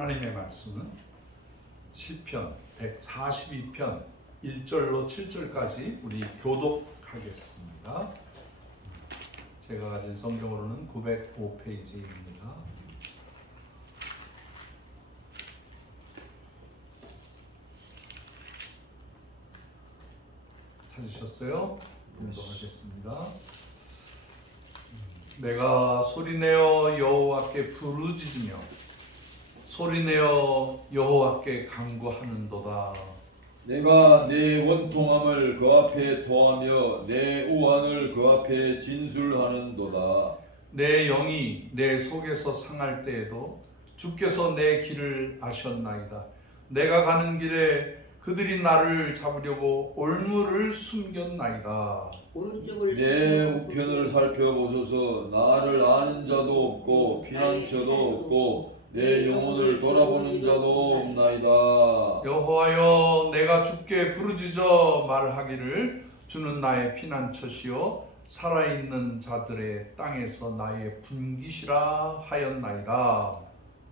하나님의 말씀은 시편 142편 1절로 7절까지 우리 교독하겠습니다. 제가 가진 성경으로는 905페이지입니다. 찾으셨어요? 공독하겠습니다. 내가 소리내어 여호와께 부르짖으며 소리내어 여호와께 간구하는도다. 내가 내 원통함을 그 앞에 토하며 내 우환을 그 앞에 진술하는도다. 내 영이 내 속에서 상할 때에도 주께서 내 길을 아셨나이다. 내가 가는 길에 그들이 나를 잡으려고 올무를 숨겼나이다. 내 우편을 살펴보소서. 나를 아는 자도 없고 피난처도 없고 내 영혼을 돌아보는 자도 없나이다. 여호와여, 내가 주께 부르짖어 말하기를 주는 나의 피난처시요 살아있는 자들의 땅에서 나의 분깃이라 하였나이다.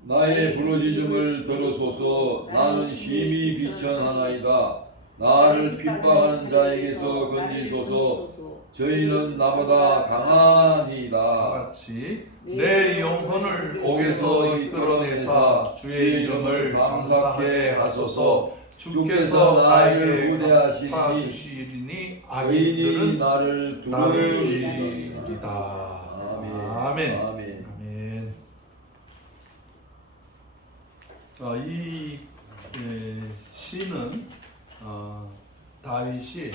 나의 부르짖음을 들으소서. 나는 심히 비천하나이다. 나를 핍박하는 자에게서 건지소서. 저희는 나보다 강하니이다. 같이 내 영혼을 옥에서 이끌어내사 주의 이름을 감사하게 하소서. 주께서 나에게 우대하시니 주시리니 악인이 악인들은 나를 나를 두리리이다. 두리리이다. 아멘. 아멘. 아멘. 이 시는 다윗이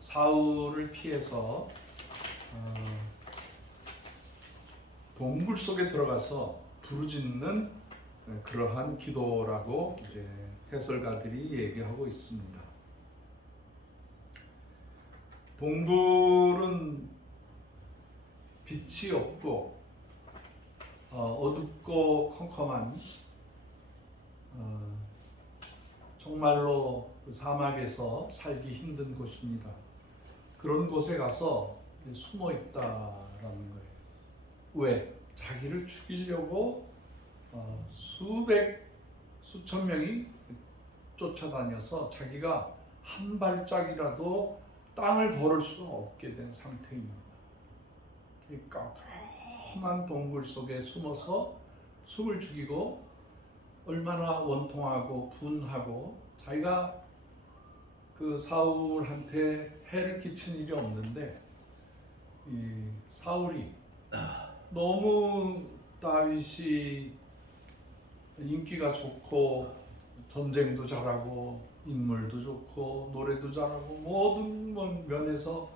사울을 피해서 동굴 속에 들어가서 부르짖는 그러한 기도라고 이제 해설가들이 얘기하고 있습니다. 동굴은 빛이 없고 어둡고 컴컴한 정말로 그 사막에서 살기 힘든 곳입니다. 그런 곳에 가서 숨어 있다라는 거예요. 왜? 자기를 죽이려고 수천 명이 쫓아다녀서 자기가 한 발짝이라도 땅을 걸을 수 없게 된 상태입니다. 이 깜깜한 동굴 속에 숨어서 숨을 죽이고 얼마나 원통하고 분하고 자기가 그 사울한테 해를 끼친 일이 없는데 이 사울이 너무 다윗이 인기가 좋고 전쟁도 잘하고 인물도 좋고 노래도 잘하고 모든 면에서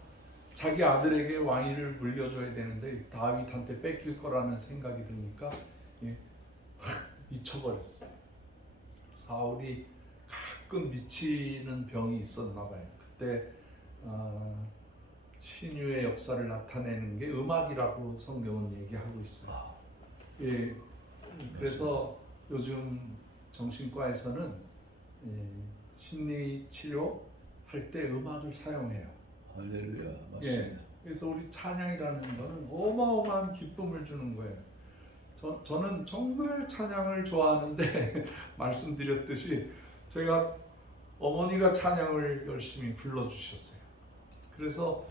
자기 아들에게 왕위를 물려줘야 되는데 다윗한테 뺏길 거라는 생각이 드니까 확 미쳐버렸어요. 사울이 가끔 미치는 병이 있었나 봐요. 그때 신유의 역사를 나타내는 게 음악이라고 성경은 얘기하고 있어요. 예, 그래서 요즘 정신과에서는 심리 치료 할 때 음악을 사용해요. 할렐루야. 맞습니다. 예, 그래서 우리 찬양이라는 거는 어마어마한 기쁨을 주는 거예요. 저는 정말 찬양을 좋아하는데 말씀드렸듯이 제가 어머니가 찬양을 열심히 불러주셨어요. 그래서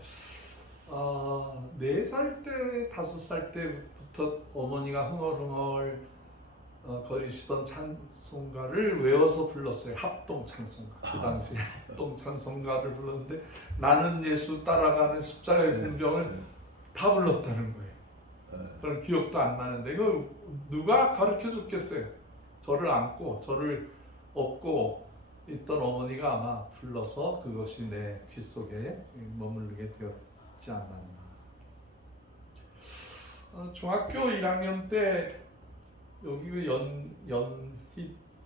4살 때, 5살 때부터 어머니가 흥얼흥얼 거리시던 찬송가를 외워서 불렀어요. 합동 찬송가. 그 당시에 합동 찬송가를 불렀는데 나는 예수 따라가는 십자가의 공병을 다 불렀다는 거예요. 그런 기억도 안 나는데 이거 누가 가르쳐 줬겠어요. 저를 안고 저를 업고 있던 어머니가 아마 불러서 그것이 내 귀 속에 머무르게 되었지 않았나. 중학교 1학년 때 여기 그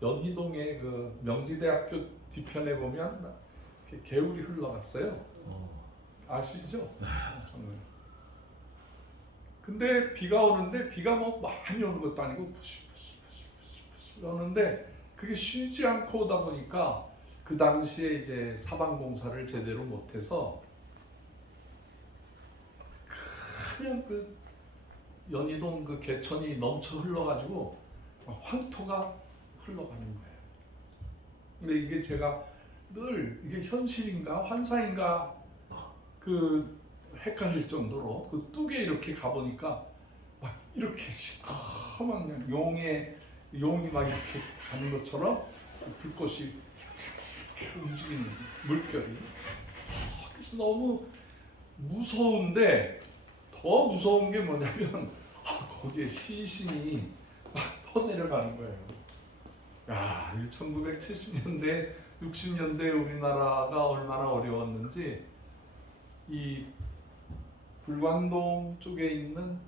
연희동의 그 명지대학교 뒤편에 보면 이렇게 개울이 흘러갔어요. 아시죠? 정말. 근데 비가 오는데 비가 뭐 많이 오는 것도 아니고 푸시푸시 오는데 그게 쉬지 않고 오다 보니까 그 당시에 이제 사방 공사를 제대로 못해서 그냥 그 연희동 그 개천이 넘쳐 흘러가지고 황토가 흘러가는 거예요. 근데 이게 제가 늘 이게 현실인가 환상인가 그 헷갈릴 정도로 그 뚝에 이렇게 가보니까 막 이렇게 시커먼 용이 막 이렇게 가는 것처럼 불꽃이 움직이는 물결이. 그래서 너무 무서운데 더 무서운 게 뭐냐면 거기에 시신이 막 터내려가는 거예요. 야, 1970년대, 60년대 우리나라가 얼마나 어려웠는지 이 불광동 쪽에 있는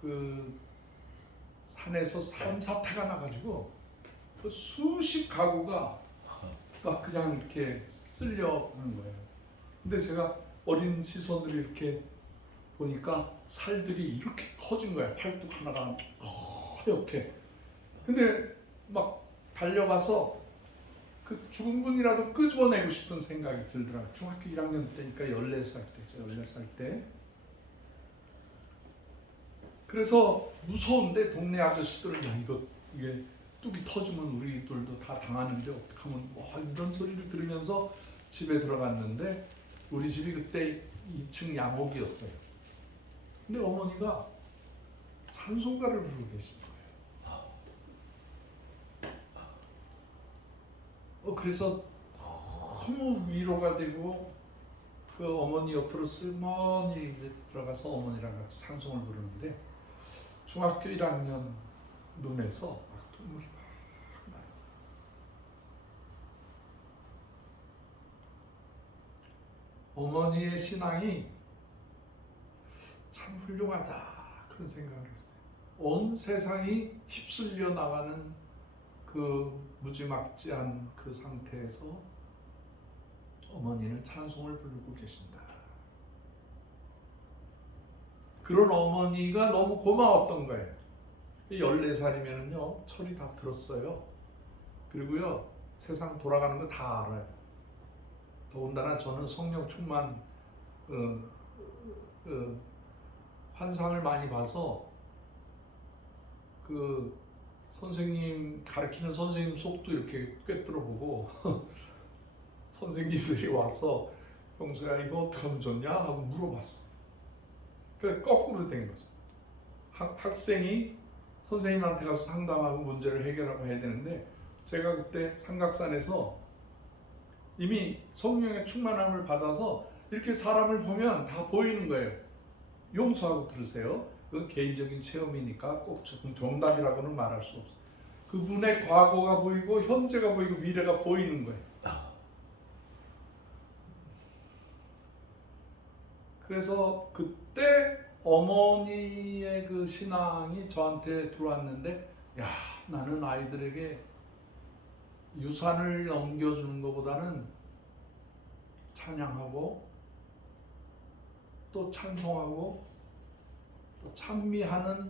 그 산에서 산사태가 나가지고 그 수십 가구가 막 그냥 이렇게 쓸려가는 거예요. 근데 제가 어린 시선으로 이렇게 보니까 살들이 이렇게 커진 거예요. 팔뚝 하나가 허옇게. 근데 막 달려가서 그 죽은 분이라도 끄집어내고 싶은 생각이 들더라고요. 중학교 1학년 때니까 14살 때죠. 14살 때. 그래서 무서운데 동네 아저씨들은 야 이게 뚝이 터지면 우리들도 다 당하는데 어떡하면 이런 소리를 들으면서 집에 들어갔는데 우리 집이 그때 2층 양옥이었어요. 근데 어머니가 찬송가를 부르고 계신 거예요. 그래서 너무 위로가 되고 그 어머니 옆으로 쓸머니 이제 들어가서 어머니랑 같이 찬송을 부르는데 중학교 1학년 눈에서 막 눈물이 막 나요. 어머니의 신앙이 참 훌륭하다 그런 생각을 했어요. 온 세상이 휩쓸려 나가는 그 무지막지한 그 상태에서 어머니는 찬송을 부르고 계신다. 그런 어머니가 너무 고마웠던 거예요. 14살이면요 철이 다 들었어요. 그리고요 세상 돌아가는 거 다 알아요. 더군다나 저는 성령 충만 환상을 많이 봐서 그 선생님 가르치는 선생님 속도 이렇게 꿰뚫어 보고 선생님들이 와서 형수야 이거 어떻게 하면 좋냐 하고 물어봤어. 그 거꾸로 된 거죠. 학생이 선생님한테 가서 상담하고 문제를 해결하고 해야 되는데 제가 그때 삼각산에서 이미 성령의 충만함을 받아서 이렇게 사람을 보면 다 보이는 거예요. 용서하고 들으세요. 그건 개인적인 체험이니까 꼭 정답이라고는 말할 수 없어요. 그분의 과거가 보이고 현재가 보이고 미래가 보이는 거예요. 그래서 그때 어머니의 그 신앙이 저한테 들어왔는데 야 나는 아이들에게 유산을 넘겨주는 것보다는 찬양하고 또 찬송하고 또 찬미하는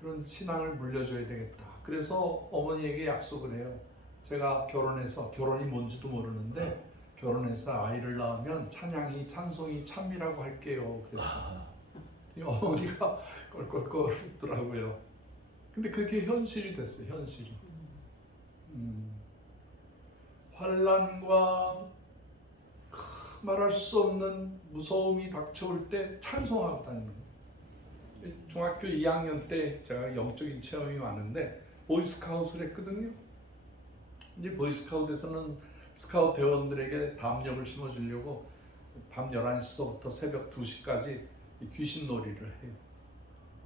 그런 신앙을 물려줘야 되겠다. 그래서 어머니에게 약속을 해요. 제가 결혼해서 결혼이 뭔지도 모르는데 결혼해서 아이를 낳으면 찬양이 찬송이 찬미라고 할게요. 그래서 어머니가 껄껄껄 웃더라고요. 근데 그게 현실이 됐어요. 현실이. 환난과 말할 수 없는 무서움이 닥쳐올 때 찬송하고 다니는 거예요. 중학교 2학년 때 제가 영적인 체험이 많은데 보이스카웃을 했거든요. 이제 보이스카웃에서는 스카웃 대원들에게 담력을 심어주려고 밤 11시서부터 새벽 2시까지 귀신놀이를 해요.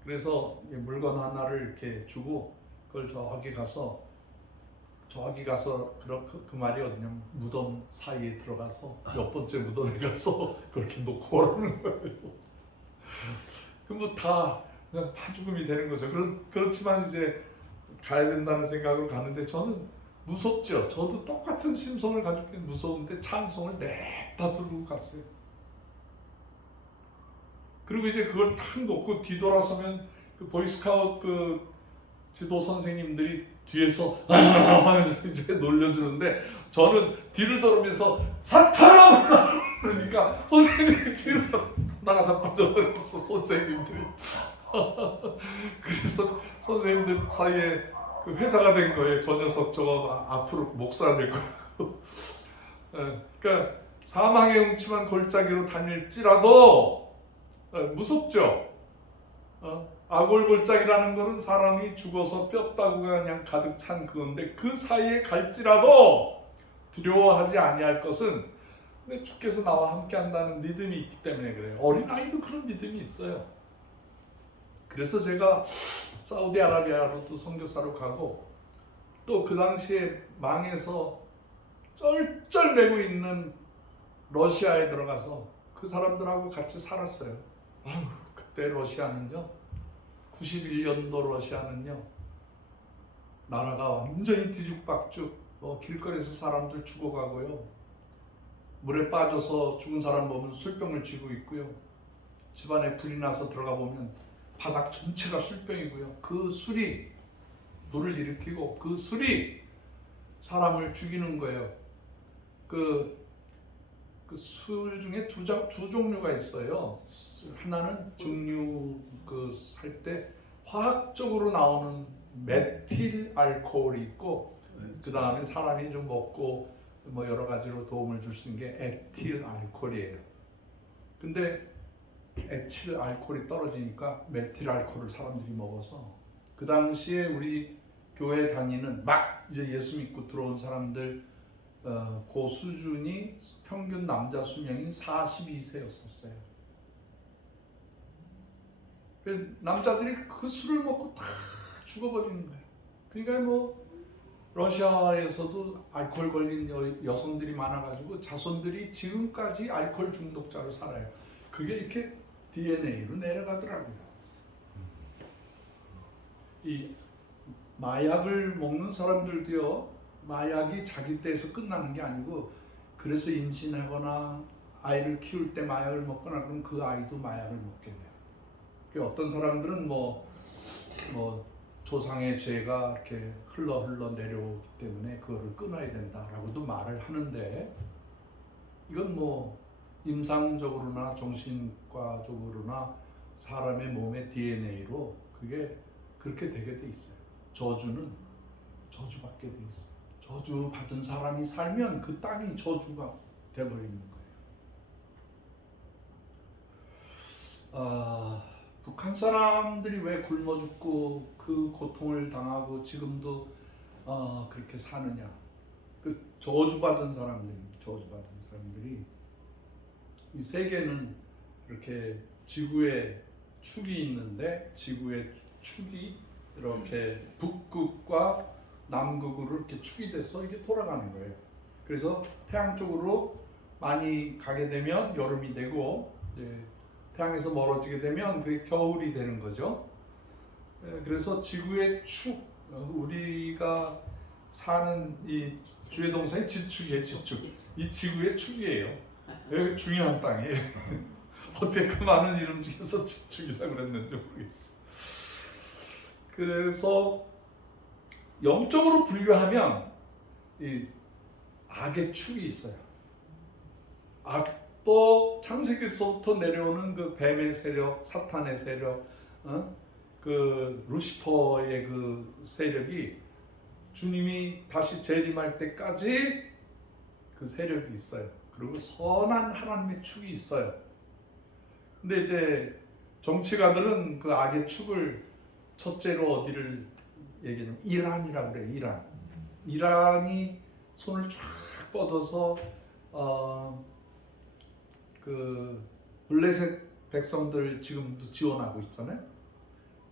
그래서 물건 하나를 이렇게 주고 그걸 저기 가서 그 말이 어디냐면 무덤 사이에 들어가서 몇 번째 무덤에 가서 그렇게 놓고 오라는 거예요. 그럼 다 그냥 파죽음이 되는 거죠. 그렇지만 이제 가야 된다는 생각으로 가는데 저는 무섭죠. 저도 똑같은 심성을 가지고 무서운데 찬송을 냅다 부르고 갔어요. 그리고 이제 그걸 탁 놓고 뒤돌아서면 그 보이스카웃 그 지도 선생님들이 뒤에서 하면서 이제 놀려주는데 저는 뒤를 돌으면서 사탄아 그러니까 선생님이 뒤에서 나가서 빠져버렸어. 선생님들이. 그래서 선생님들 사이에 그 회자가 된 거예요. 저 녀석 저거 앞으로 목사 될 거라고. 그러니까 사망의 음침한 골짜기로 다닐지라도 무섭죠. 아골 골짜기라는 거는 사람이 죽어서 뼈다구가 그냥 가득 찬 그건데 그 사이에 갈지라도 두려워하지 아니할 것은 주께서 나와 함께 한다는 믿음이 있기 때문에 그래요. 어린아이도 그런 믿음이 있어요. 그래서 제가 사우디아라비아로도 선교사로 가고 또 그 당시에 망해서 쩔쩔매고 있는 러시아에 들어가서 그 사람들하고 같이 살았어요. 아유, 그때 러시아는요, 91년도 러시아는요, 나라가 완전히 뒤죽박죽, 길거리에서 사람들 죽어가고요, 물에 빠져서 죽은 사람 보면 술병을 쥐고 있고요, 집안에 불이 나서 들어가 보면 바닥 전체가 술병이고요, 그 술이 불을 일으키고 그 술이 사람을 죽이는 거예요. 그 술 중에 두 종류가 있어요. 하나는 증류 살 때 화학적으로 나오는 메틸 알코올이 있고, 그 다음에 사람이 좀 먹고 뭐 여러 가지로 도움을 줄 수 있는 게 에틸 알코올이에요. 근데 에틸 알코올이 떨어지니까 메틸 알코올을 사람들이 먹어서 그 당시에 우리 교회 다니는 막 이제 예수 믿고 들어온 사람들 그 수준이 평균 남자 수명이 42세였었어요. 남자들이 그 술을 먹고 다 죽어버리는 거예요. 그러니까 뭐 러시아에서도 알코올 걸린 여성들이 많아가지고 자손들이 지금까지 알코올 중독자로 살아요. 그게 이렇게 DNA로 내려가더라고요. 이 마약을 먹는 사람들도요, 마약이 자기 때에서 끝나는 게 아니고, 그래서 임신하거나 아이를 키울 때 마약을 먹거나 그러면 그 아이도 마약을 먹게 돼요. 어떤 사람들은 뭐 조상의 죄가 이렇게 흘러 내려오기 때문에 그거를 끊어야 된다라고도 말을 하는데, 이건 뭐 임상적으로나 정신과적으로나 사람의 몸의 DNA로 그게 그렇게 되게 돼 있어요. 저주는 저주받게 돼 있어요. 저주 받은 사람이 살면 그 땅이 저주가 돼버리는 거예요. 북한 사람들이 왜 굶어 죽고 그 고통을 당하고 지금도 그렇게 사느냐? 그 저주받은 사람들이 이 세계는 이렇게 지구에 축이 있는데 지구의 축이 이렇게 북극과 남극으로 이렇게 축이 돼서 이게 돌아가는 거예요. 그래서 태양 쪽으로 많이 가게 되면 여름이 되고, 태양에서 멀어지게 되면 그게 겨울이 되는 거죠. 그래서 지구의 축, 우리가 사는 이 주의 동사의 지축이에요. 지축. 이 지구의 축이에요. 여기 중요한 땅이에요. 어떻게 그 많은 이름 중에서 지축이라고 그랬는지 모르겠어. 그래서 영적으로 분류하면 이 악의 축이 있어요. 악도 창세기에서부터 내려오는 그 뱀의 세력, 사탄의 세력, 그 루시퍼의 그 세력이 주님이 다시 재림할 때까지 그 세력이 있어요. 그리고 선한 하나님의 축이 있어요. 근데 이제 정치가들은 그 악의 축을 첫째로 어디를 얘기하냐면 이란이라고 그래요. 이란이 손을 쫙 뻗어서 그 블레셋 백성들 지금도 지원하고 있잖아요.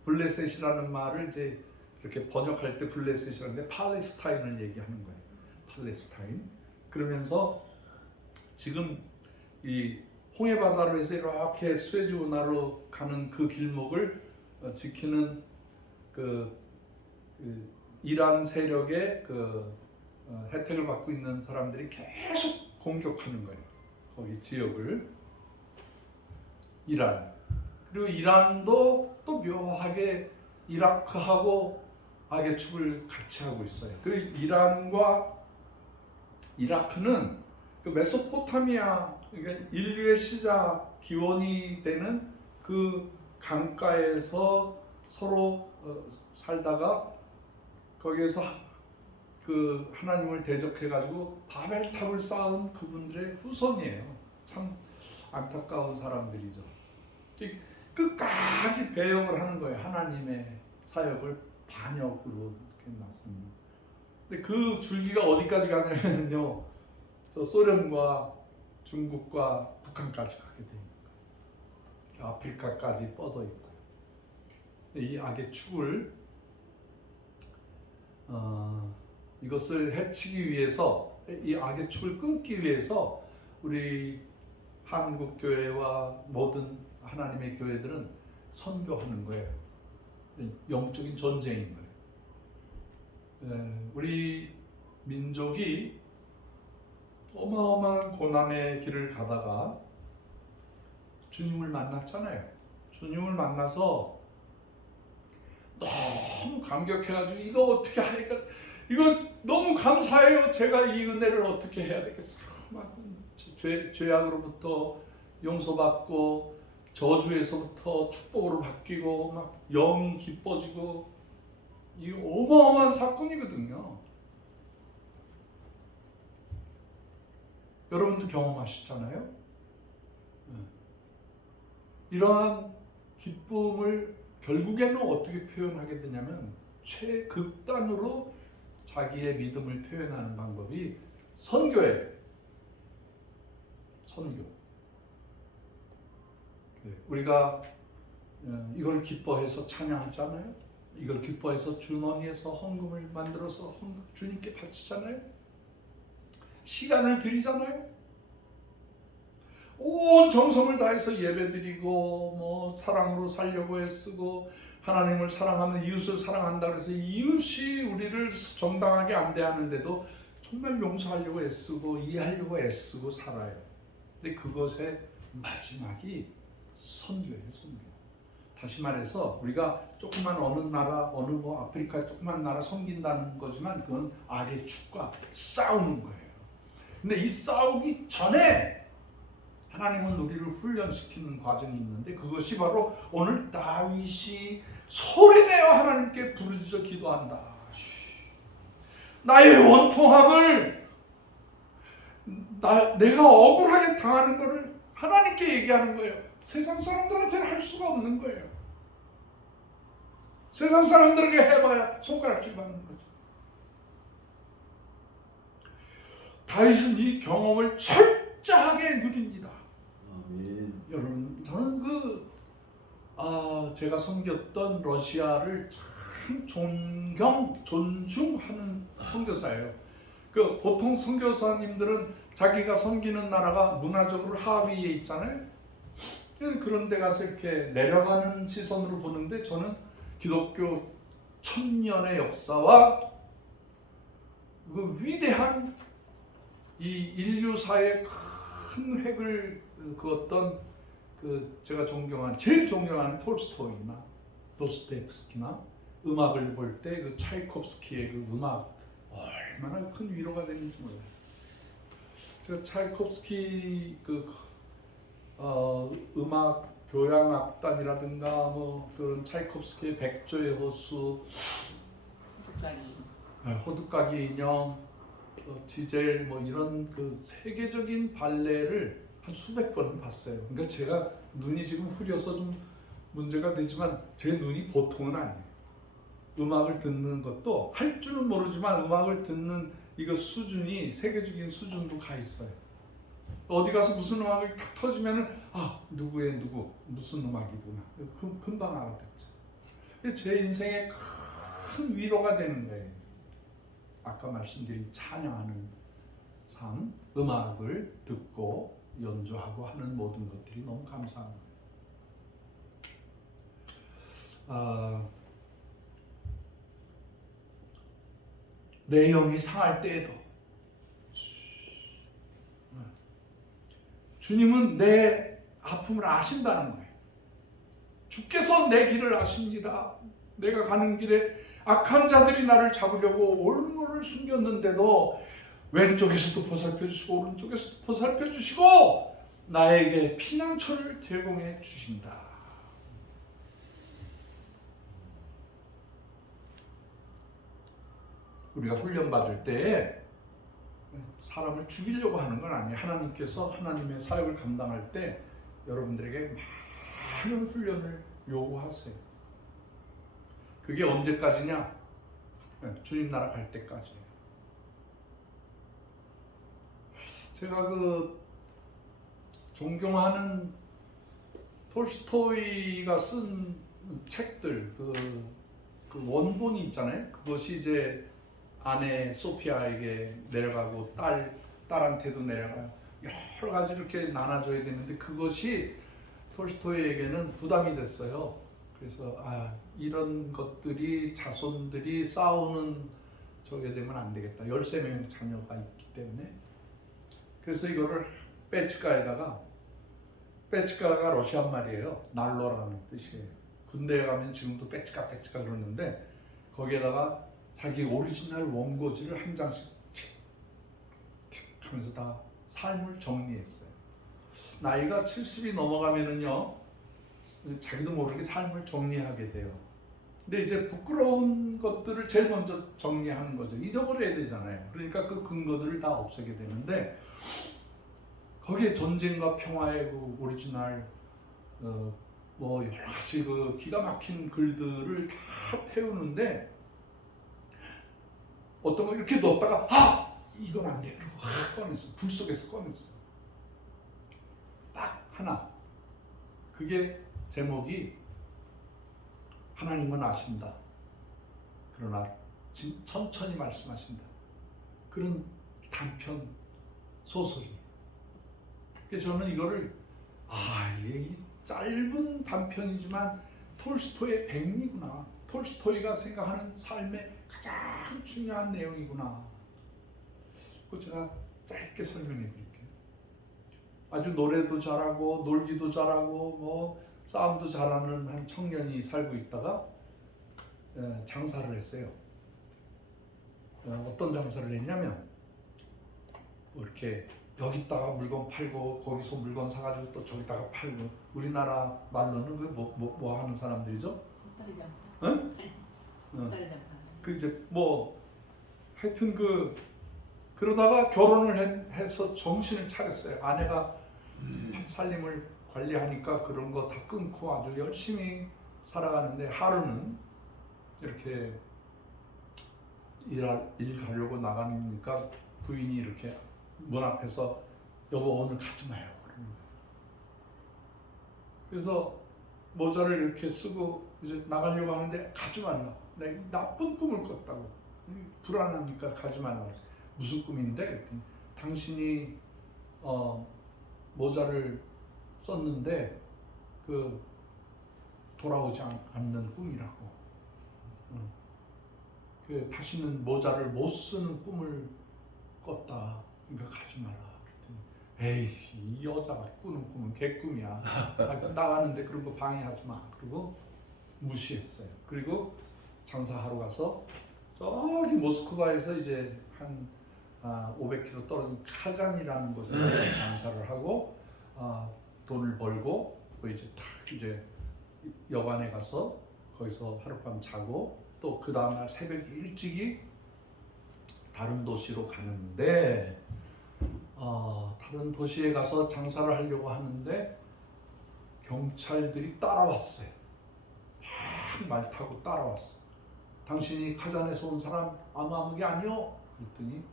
블레셋이라는 말을 이제 이렇게 번역할 때 블레셋이라는데 팔레스타인을 얘기하는 거예요. 팔레스타인. 그러면서 지금 이 홍해 바다로 해서 이렇게 수에즈 운하로 가는 그 길목을 지키는 그 이란 세력의 그 혜택을 받고 있는 사람들이 계속 공격하는 거예요. 거기 지역을. 이란. 그리고 이란도 또 묘하게 이라크하고 악의 축을 같이 하고 있어요. 그 이란과 이라크는 그 메소포타미아, 그러니까 인류의 시작 기원이 되는 그 강가에서 서로 살다가 거기에서 그 하나님을 대적해가지고 바벨탑을 쌓은 그분들의 후손이에요. 참 안타까운 사람들이죠. 끝까지 배역을 하는 거예요. 하나님의 사역을 반역으로 이렇게 놨습니다. 근데 그 줄기가 어디까지 가냐면요, 저 소련과 중국과 북한까지 가게 됩니다. 아프리카까지 뻗어 있고요. 이 악의 축을 이것을 해치기 위해서, 이 악의 축을 끊기 위해서 우리 한국 교회와 모든 하나님의 교회들은 선교하는 거예요. 영적인 전쟁인 거예요. 우리 민족이 어마어마한 고난의 길을 가다가 주님을 만났잖아요. 주님을 만나서 너무 감격해가지고 이거 어떻게 하니까, 이거 너무 감사해요. 제가 이 은혜를 어떻게 해야 되겠어요. 막 죄악으로부터 용서받고 저주에서부터 축복으로 바뀌고 막 영이 기뻐지고, 이거 어마어마한 사건이거든요. 여러분도 경험하셨잖아요. 이러한 기쁨을 결국에는 어떻게 표현하게 되냐면, 최극단으로 자기의 믿음을 표현하는 방법이 선교예요. 선교. 우리가 이걸 기뻐해서 찬양하잖아요. 이걸 기뻐해서 주머니에서 헌금을 만들어서 주님께 바치잖아요. 시간을 드리잖아요. 온 정성을 다해서 예배드리고 뭐 사랑으로 살려고 애쓰고, 하나님을 사랑하면 이웃을 사랑한다 그래서 이웃이 우리를 정당하게 안 대하는데도 정말 용서하려고 애쓰고 이해하려고 애쓰고 살아요. 근데 그것의 마지막이 선교예요. 선교. 다시 말해서 우리가 조그만 어느 나라, 어느 뭐 아프리카 조그만 나라 섬긴다는 거지만 그건 악의 축과 싸우는 거예요. 근데 이 싸우기 전에 하나님은 우리를 훈련시키는 과정이 있는데, 그것이 바로 오늘 다윗이 소리내어 하나님께 부르짖어 기도한다. 나의 원통함을, 내가 억울하게 당하는 것을 하나님께 얘기하는 거예요. 세상 사람들한테는 할 수가 없는 거예요. 세상 사람들에게 해봐야 손가락질 받는 거죠. 다윗은 이 경험을 철저하게 누립니다. 아멘. 여러분, 저는 제가 섬겼던 러시아를 참 존중하는 선교사예요. 보통 선교사님들은 자기가 섬기는 나라가 문화적으로 하위에 있잖아요. 그런 데 가서 이렇게 내려가는 시선으로 보는데, 저는 기독교 1000년의 역사와 그 위대한 이 인류사의 큰 획을 그었던 제가 제일 존경하는 톨스토이나 도스토옙스키나 음악을 볼 때 그 차이콥스키의 그 음악 얼마나 큰 위로가 되는지 몰라요. 제가 차이콥스키 음악 교향악단이라든가 뭐 그런 차이콥스키의 백조의 호수, 호두까기 인형, 지젤 뭐 이런 그 세계적인 발레를 한 수백 번은 봤어요. 그러니까 제가 눈이 지금 흐려서 좀 문제가 되지만 제 눈이 보통은 아니에요. 음악을 듣는 것도 할 줄은 모르지만 음악을 듣는 이거 수준이 세계적인 수준도 가 있어요. 어디 가서 무슨 음악을 탁 터지면은 누구의 누구 무슨 음악이구나 금방 알아듣죠. 제 인생에 큰 위로가 되는 거예요. 아까 말씀드린 찬양하는 삶, 음악을 듣고 연주하고 하는 모든 것들이 너무 감사한 거예요. 내 영이 상할 때에도 주님은 내 아픔을 아신다는 거예요. 주께서 내 길을 아십니다. 내가 가는 길에 악한 자들이 나를 잡으려고 올무를 숨겼는데도 왼쪽에서도 보살펴 주시고 오른쪽에서도 보살펴 주시고 나에게 피난처를 제공해 주신다. 우리가 훈련 받을 때 사람을 죽이려고 하는 건 아니에요. 하나님께서 하나님의 사역을 감당할 때 여러분들에게 많은 훈련을 요구하세요. 그게 언제까지냐? 주님 나라 갈 때까지예요. 제가 그 존경하는 톨스토이가 쓴 책들, 그 원본이 있잖아요. 그것이 이제 아내 소피아에게 내려가고 딸한테도 내려가요. 여러 가지 이렇게 나눠줘야 되는데 그것이 톨스토이에게는 부담이 됐어요. 그래서 이런 것들이 자손들이 싸우는 저게 되면 안 되겠다. 13명 자녀가 있기 때문에. 그래서 이거를 빼치카가 러시아 말이에요. 난로라는 뜻이에요. 군대에 가면 지금도 빼치카 그러는데 거기에다가 자기 오리지널 원고지를 한 장씩 틱 하면서 다 삶을 정리했어요. 나이가 70이 넘어가면은요 자기도 모르게 삶을 정리하게 돼요. 근데 이제 부끄러운 것들을 제일 먼저 정리하는 거죠. 잊어버려야 되잖아요. 그러니까 그 근거들을 다 없애게 되는데 거기에 전쟁과 평화의 그 오리지널 뭐 여러 가지 그 기가 막힌 글들을 다 태우는데 어떤 걸 이렇게 넣었다가 이건 안 돼. 그러고 꺼냈어. 불 속에서 꺼냈어. 딱 하나. 그게 제목이 하나님은 아신다. 그러나 천천히 말씀하신다. 그런 단편 소설이. 그래서 저는 이거를 이게 짧은 단편이지만 톨스토이의 백미구나. 톨스토이가 생각하는 삶의 가장 중요한 내용이구나. 그거 제가 짧게 설명해 드릴게요. 아주 노래도 잘하고 놀기도 잘하고 뭐 싸움도 잘하는 한 청년이 살고 있다가 장사를 했어요. 어떤 장사를 했냐면 뭐 이렇게 여기다가 물건 팔고 거기서 물건 사가지고 또 저기다가 팔고 우리나라 말로는 그 뭐 하는 사람들이죠? 보따리 장사. 응? 보따리 장사. 그 이제 뭐 하여튼 그러다가 결혼을 해서 정신을 차렸어요. 아내가 살림을 관리하니까 그런 거 다 끊고 아주 열심히 살아가는데 하루는 이렇게 일 가려고 나가니까 부인이 이렇게 문 앞에서 여보 오늘 가지 마요 그러는 거예요. 그래서 모자를 이렇게 쓰고 이제 나가려고 하는데 가지 말라고. 내가 나쁜 꿈을 꿨다고. 불안하니까 가지 말라고. 무슨 꿈인데? 그랬더니 당신이 모자를 썼는데 돌아오지 않는 꿈이라고. 다시는 모자를 못 쓰는 꿈을 꿨다. 그러니까 가지 마라. 그랬더니 에이 이 여자가 꾸는 꿈은 개꿈이야. 나가는데 그런 거 방해하지 마. 그리고 무시했어요. 그리고 장사하러 가서 저기 모스크바에서 이제 한 500km 떨어진 카잔이라는 곳에 가서 장사를 하고 돈을 벌고 이제 딱 이제 여관에 가서 거기서 하룻밤 자고 또 그 다음날 새벽 일찍이 다른 도시로 가는데 다른 도시에 가서 장사를 하려고 하는데 경찰들이 따라왔어요. 말 타고 따라왔어. 당신이 카잔에서 온 사람 아무게 아니요? 그랬더니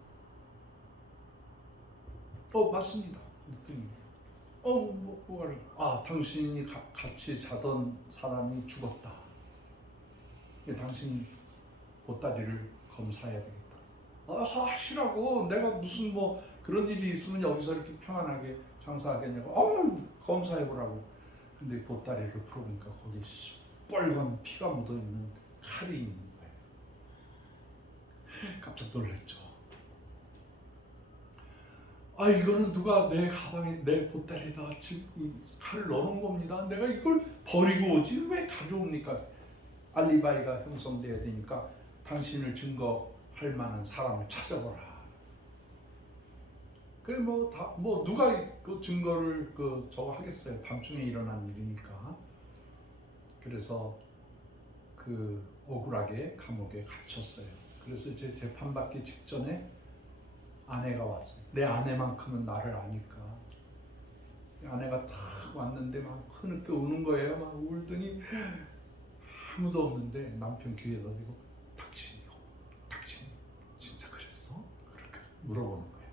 맞습니다. 그랬더니 뭐가를 당신이 같이 자던 사람이 죽었다. 당신 보따리를 검사해야 되겠다. 하시라고. 내가 무슨 뭐 그런 일이 있으면 여기서 이렇게 평안하게 장사하겠냐고. 검사해보라고. 근데 보따리를 풀어보니까 거기에 빨간 피가 묻어있는 칼이 있는 거예요. 깜짝 놀랐죠. 이거는 누가 내 가방에 내 보따리에다가 칼을 넣어놓은 겁니다. 내가 이걸 버리고 오지 왜 가져옵니까? 알리바이가 형성돼야 되니까 당신을 증거할 만한 사람을 찾아보라. 그래 뭐 누가 그 증거를 저거 하겠어요. 밤중에 일어난 일이니까. 그래서 억울하게 감옥에 갇혔어요. 그래서 이제 재판받기 직전에 아내가 왔어요. 내 아내만큼은 나를 아니까. 아내가 탁 왔는데 막 흐느껴 우는 거예요. 막 울더니 아무도 없는데 남편 귀에다 대고 당신이 진짜 그랬어? 그렇게 물어보는 거예요.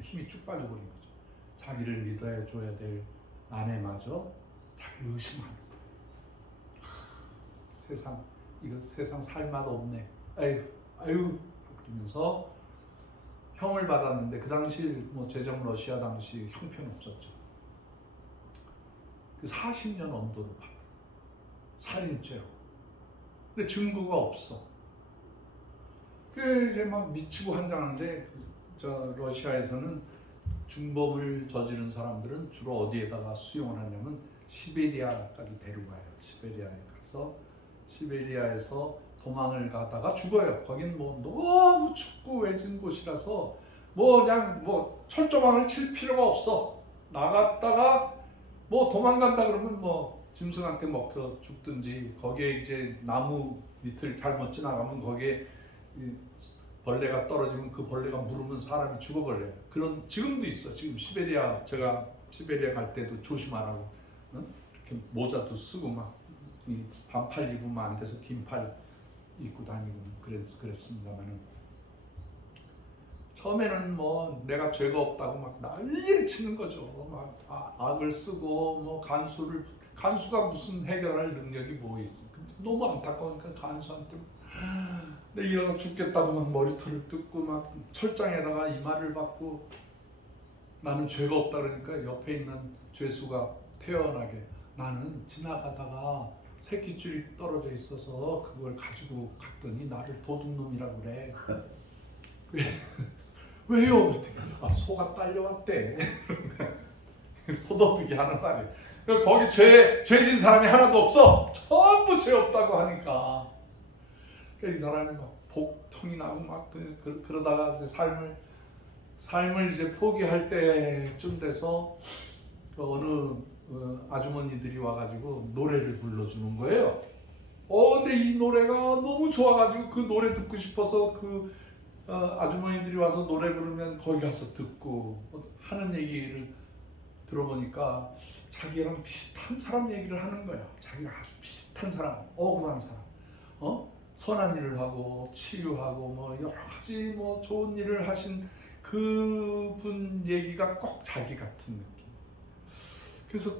힘이 쭉 빠져버린 거죠. 자기를 믿어야 줘야 될 아내마저 자기를 의심하는 거예요. 세상 살 맛 없네. 아유 그러면서 형을 받았는데 그 당시 뭐 제정 러시아 당시 형편 없었죠. 그 40년 언도로 받아. 살인죄로. 근데 증거가 없어. 그 이제 막 미치고 한장한데 저 러시아에서는 중범을 저지른 사람들은 주로 어디에다가 수용을 하냐면 시베리아까지 데려가요. 시베리아에 가서 시베리아에서 도망을 가다가 죽어요. 거긴 뭐 너무 춥고 외진 곳이라서 뭐 그냥 뭐 철조망을 칠 필요가 없어. 나갔다가 뭐 도망간다 그러면 뭐 짐승한테 먹혀 죽든지 거기에 이제 나무 밑을 잘못 지나가면 거기에 벌레가 떨어지면 그 벌레가 물으면 사람이 죽어버려요. 그런 지금도 있어. 지금 시베리아 제가 시베리아 갈 때도 조심하라고 이렇게 모자도 쓰고 막 이 반팔 입으면 안 돼서 긴팔 입고 다니고 그랬습니다만은 처음에는 뭐 내가 죄가 없다고 막 난리를 치는 거죠. 막 악을 쓰고 뭐 간수가 무슨 해결할 능력이 뭐 있어. 너무 안타까우니까 간수한테 내 일어나 죽겠다고 막 머리털을 뜯고 막 철장에다가 이마를 박고 나는 죄가 없다 그러니까 옆에 있는 죄수가 태연하게 나는 지나가다가 새끼줄이 떨어져 있어서 그걸 가지고 갔더니 나를 도둑놈이라고 그래. 왜요? 그랬더니 소가 딸려왔대. 소도둑이 하는 말이에요. 거기 죄진 사람이 하나도 없어. 전부 죄 없다고 하니까. 이 사람이 막 복통이 나고 막 그러다가 이제 삶을 이제 포기할 때쯤 돼서 어느 아주머니들이 와가지고 노래를 불러주는 거예요. 근데 이 노래가 너무 좋아가지고 그 노래 듣고 싶어서 아주머니들이 와서 노래 부르면 거기 가서 듣고 하는 얘기를 들어보니까 자기랑 비슷한 사람 얘기를 하는 거야. 자기랑 아주 비슷한 사람, 억울한 사람, 선한 일을 하고 치유하고 뭐 여러 가지 뭐 좋은 일을 하신 그분 얘기가 꼭 자기 같은 느낌. 그래서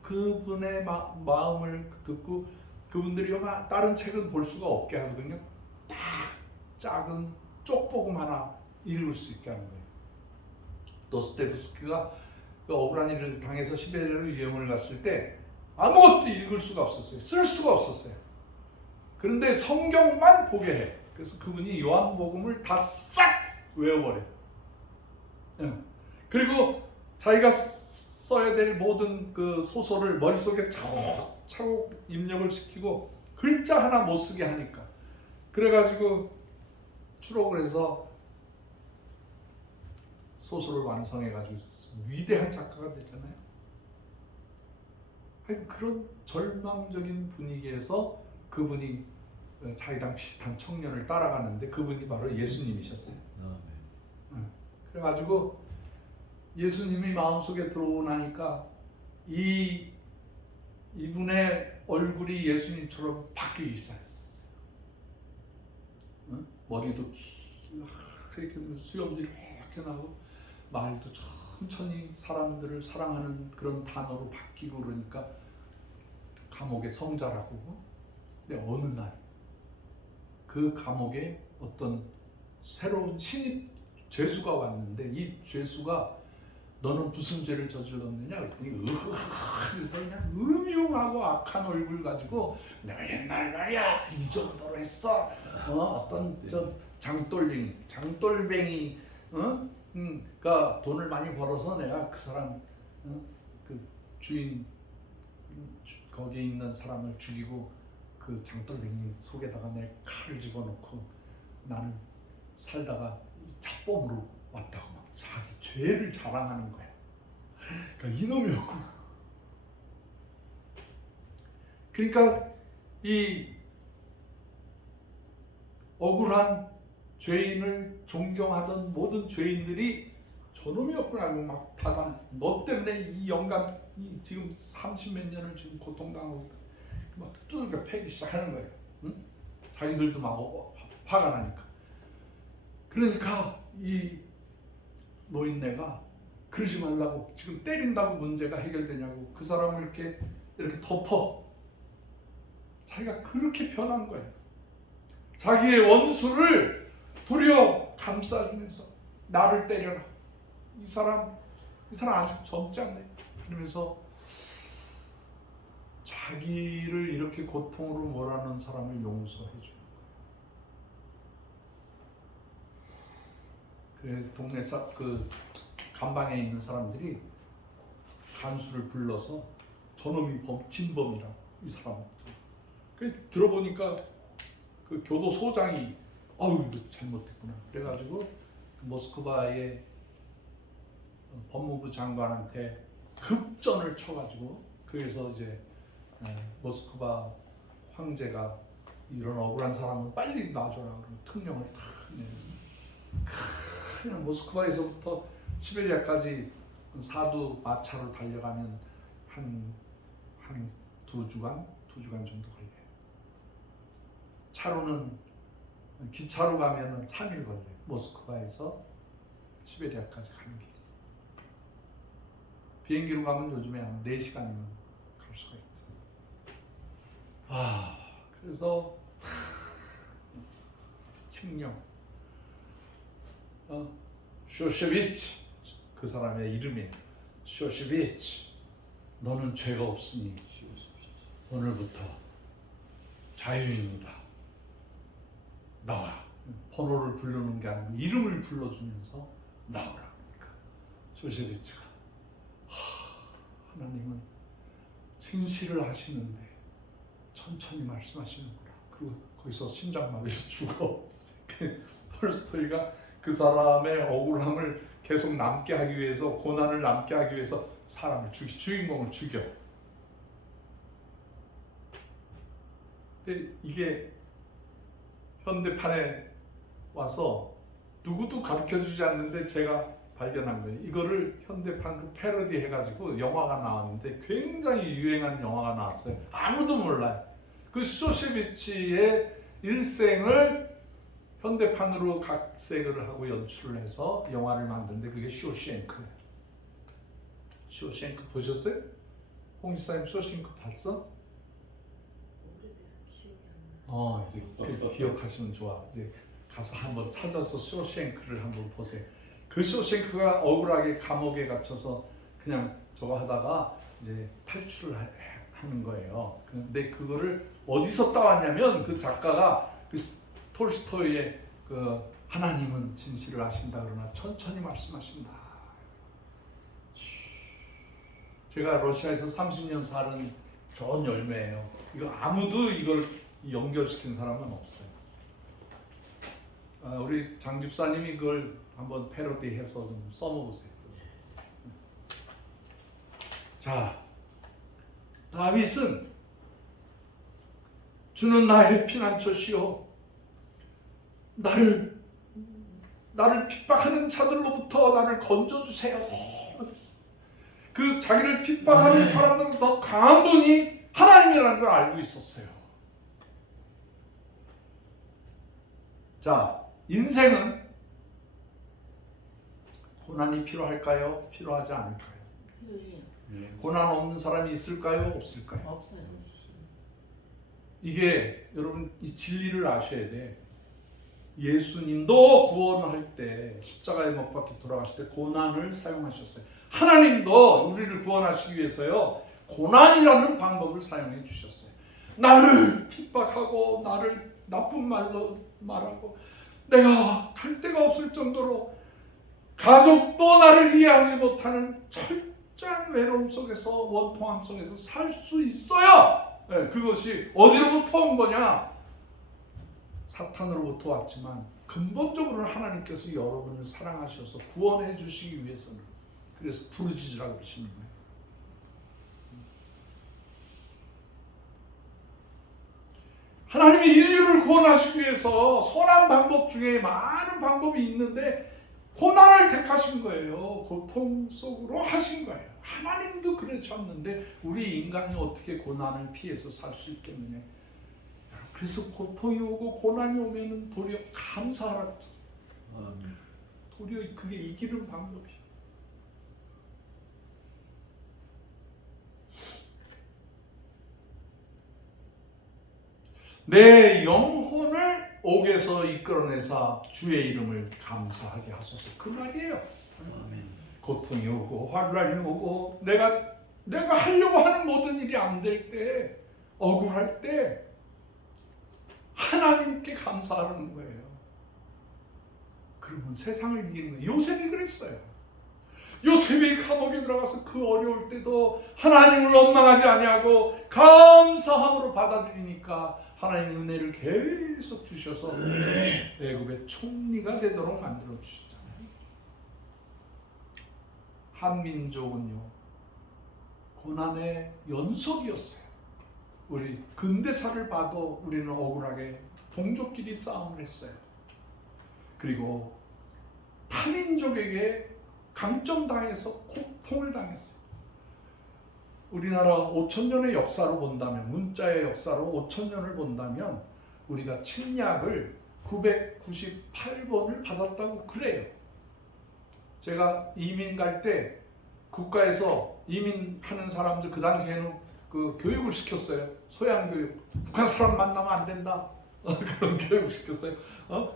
그분의 마음을 듣고 그분들이 다른 책은 볼 수가 없게 하거든요. 딱 작은 쪽복음 하나 읽을 수 있게 하는 거예요. 도스토옙스키가 그 억울한 일을 당해서 시베리아로 유형을 갔을 때 아무것도 읽을 수가 없었어요. 쓸 수가 없었어요. 그런데 성경만 보게 해. 그래서 그분이 요한복음을 다 싹 외워버려요. 그리고 자기가 써야 될 모든 그 소설을 머릿속에 차곡차곡 입력을 시키고 글자 하나 못 쓰게 하니까 그래가지고 추록을 해서 소설을 완성해가지고 위대한 작가가 됐잖아요. 하여튼 그런 절망적인 분위기에서 그분이 자기랑 비슷한 청년을 따라가는데 그분이 바로 예수님이셨어요. 네. 그래가지고 예수님이 마음속에 들어오고 나니까 이분의 얼굴이 예수님처럼 바뀌기 시작했어요. 머리도 이렇게 수염도 이렇게 나고 말도 천천히 사람들을 사랑하는 그런 단어로 바뀌고 그러니까 감옥에 성자라고. 근데 어느 날 그 감옥에 어떤 새로운 신입 죄수가 왔는데 이 죄수가 너는 무슨 죄를 저질렀느냐 그랬더니 그래서 그냥 음흉하고 악한 얼굴 가지고 내가 옛날 말이야 이 정도로 했어. 어떤 저 장돌뱅이 가 돈을 많이 벌어서 내가 그 사람 그 주인 거기에 있는 사람을 죽이고 그 장돌뱅이 속에다가 내 칼을 집어넣고 나는 살다가 잡범으로 왔다고 막 자기 죄를 자랑하는 거야. 그러니까 이놈이었구나. 그러니까 억울한 죄인을 존경하던 모든 죄인들이 저놈이었구나 하고 막 다단 너 때문에 이 영감이 지금 30몇 년을 지금 고통당하고 있다. 막 두들겨 패기 시작하는 거예요. 응? 자기들도 막 화가 나니까. 그러니까 이 노인네가 그러지 말라고, 지금 때린다고 문제가 해결되냐고 그 사람을 이렇게 덮어. 자기가 그렇게 변한 거예요. 자기의 원수를 도리어 감싸주면서 나를 때려라. 이 사람 아직 젊지 않네. 그러면서 자기를 이렇게 고통으로 몰아넣은 사람을 용서해 주는 거예요. 그래서 동네 그 간방에 있는 사람들이 간수를 불러서 저놈이 진범이라고, 이 사람. 그 들어보니까 그 교도소장이 아유 이거 잘못했구나. 그래가지고 그 모스크바의 법무부 장관한테 급전을 쳐가지고, 그래서 이제 모스크바 황제가 이런 억울한 사람은 빨리 놔줘라 그러고 특령을 탁 내요. 그냥 모스크바에서부터 시베리아까지 사두 마차로 달려가면 한 2주간 정도 걸려요. 차로는, 기차로 가면은 3일 걸려요. 모스크바에서 시베리아까지 가는 길. 비행기로 가면 요즘에 한 4시간이면 갈 수가 있죠. 그래서 칙령, 쇼셰비치, 그 사람의 이름이에요. 쇼셰비치, 너는 죄가 없으니 오늘부터 자유인이다. 나와라. 번호를 부르는 게 아니고 이름을 불러주면서 나오라. 그러니까 쇼셰비치가 하나님은 진실을 하시는데 천천히 말씀하시는구나. 그리고 거기서 심장마비로 죽어. 톨스토이가 그 사람의 억울함을 계속 남게 하기 위해서, 고난을 남게 하기 위해서 사람을 주인공을 죽여. 근데 이게 현대판에 와서 누구도 가르쳐주지 않는데 제가 발견한 거예요. 이거를 현대판으로 패러디 해가지고 영화가 나왔는데 굉장히 유행한 영화가 나왔어요. 아무도 몰라요. 그 쇼셰비치의 일생을 현대판으로 각색을 하고 연출을 해서 영화를 만드는데 그게 쇼생크예요. 쇼생크 보셨어요? 홍 지사님 쇼생크 봤어? 이제 기억하시면 좋아. 이제 가서 한번 찾아서 쇼생크를 한번 보세요. 그 쇼생크가 억울하게 감옥에 갇혀서 그냥 저거 하다가 이제 탈출을 하는 거예요. 근데 그거를 어디서 따왔냐면 그 작가가 그 톨스토이의 그 하나님은 진실을 아신다 그러나 천천히 말씀하신다. 제가 러시아에서 30년 살은 좋은 열매예요. 이거 아무도 이걸 연결시킨 사람은 없어요. 우리 장 집사님이 그걸 한번 패러디해서 좀 써먹으세요. 자, 다윗은 주는 나의 피난처시오. 나를 핍박하는 자들로부터 나를 건져주세요. 그 자기를 핍박하는 사람들은 더 강한 분이 하나님이라는 걸 알고 있었어요. 자, 인생은 고난이 필요할까요? 필요하지 않을까요? 고난 없는 사람이 있을까요? 없을까요? 없어요. 이게 여러분 이 진리를 아셔야 돼. 예수님도 구원할 때 십자가에 못 박혀 돌아가실 때 고난을 사용하셨어요. 하나님도 우리를 구원하시기 위해서요 고난이라는 방법을 사용해 주셨어요. 나를 핍박하고 나를 나쁜 말로 말하고 내가 갈 데가 없을 정도로 가족도 나를 이해하지 못하는 철저한 외로움 속에서, 원통함 속에서 살 수 있어요. 네, 그것이 어디로부터 온 거냐? 사탄으로부터 왔지만 근본적으로는 하나님께서 여러분을 사랑하셔서 구원해 주시기 위해서는, 그래서 부르짖으라고 그러시는 거예요. 하나님이 인류를 구원하시기 위해서 선한 방법 중에 많은 방법이 있는데 고난을 택하신 거예요. 고통 속으로 하신 거예요. 하나님도 그러셨는데 우리 인간이 어떻게 고난을 피해서 살 수 있겠느냐. 그래서 고통이 오고 고난이 오면 도리어 감사하라고. 도리어 그게 이기는 방법이에요. 내 영혼을 옥에서 이끌어내사 주의 이름을 감사하게 하소서. 그 말이에요. 고통이 오고 환란이 오고 내가 하려고 하는 모든 일이 안 될 때, 억울할 때 하나님께 감사하는 거예요. 그러면 세상을 이기는 거예요. 요셉이 그랬어요. 요셉이 감옥에 들어가서 그 어려울 때도 하나님을 원망하지 아니하고 감사함으로 받아들이니까 하나님 은혜를 계속 주셔서 애굽의 총리가 되도록 만들어 주셨잖아요. 한민족은요, 고난의 연속이었어요. 우리 근대사를 봐도 우리는 억울하게 동족끼리 싸움을 했어요. 그리고 타민족에게 강점당해서 고통을 당했어요. 우리나라 5,000년의 역사로 본다면, 문자의 역사로 5,000년을 본다면 우리가 침략을 998번을 받았다고 그래요. 제가 이민 갈 때 국가에서 이민하는 사람들 그 당시에는 그 교육을 시켰어요. 소양 교육. 북한 사람 만나면 안 된다. 그런 교육을 시켰어요.